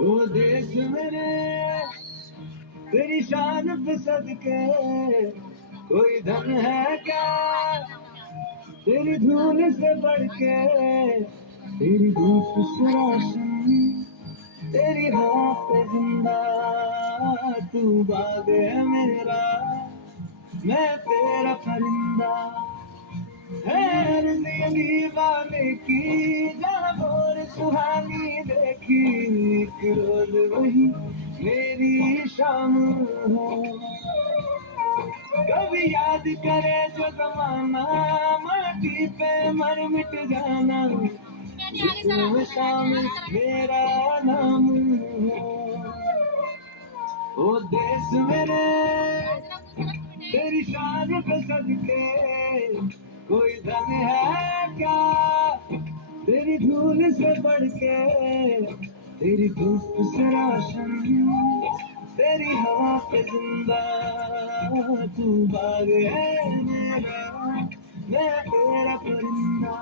ओ देश मेरे तेरी शान पे सदके कोई धन है क्या तेरी धूल से बढ़ के तेरी धूप से रोशन तेरी हवा पे जिंदा तू बाग है मेरा मैं तेरा परिंदा है जिंदगी वाले की जहाँ भोर सुहानी देखी एक रोज वही मेरी शाम हो कभी याद करे जो जमाना माटी पे मर मिट जाना जिसमें शामिल मेरा नाम हो ओ देश मेरे तेरी शान पे सदके कोई धन है क्या तेरी धूल से बढ़ के तेरी धूप से रोशन तेरी हवा पे जिंदा तू बाग है मेरा मैं तेरा परिंदा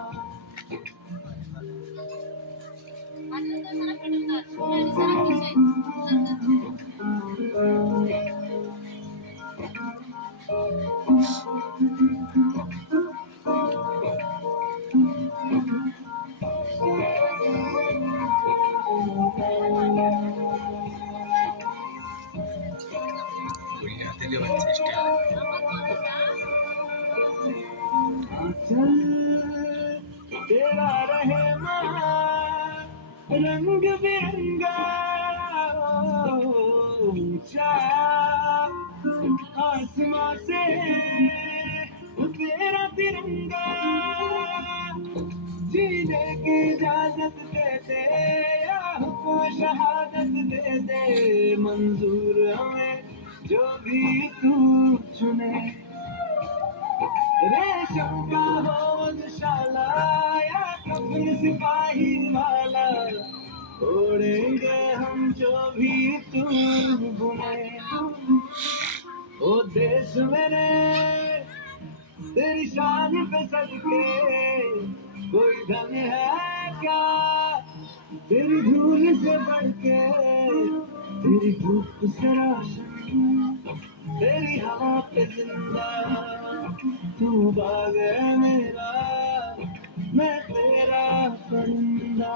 तेरे बच्चे स्टाइल चल तेरा रहमा रंग बिरंगा ऊंचा आसमां से तेरा तिरंगा जीने की इजाजत दे दे या हुक्म शहादत दे दे मंजूर हमें जो भी तू चुने रेशम का हो शाला या कफन सिपाही वाला ओढ़ेंगे हम जो भी तू बुने ओ देश मेरे तेरी शान पे सदके कोई धन है क्या तेरी धूल से बढ़ के तेरी धूप से रोशन तेरी हवा पे जिंदा तू बाग है मेरा मैं तेरा परिंदा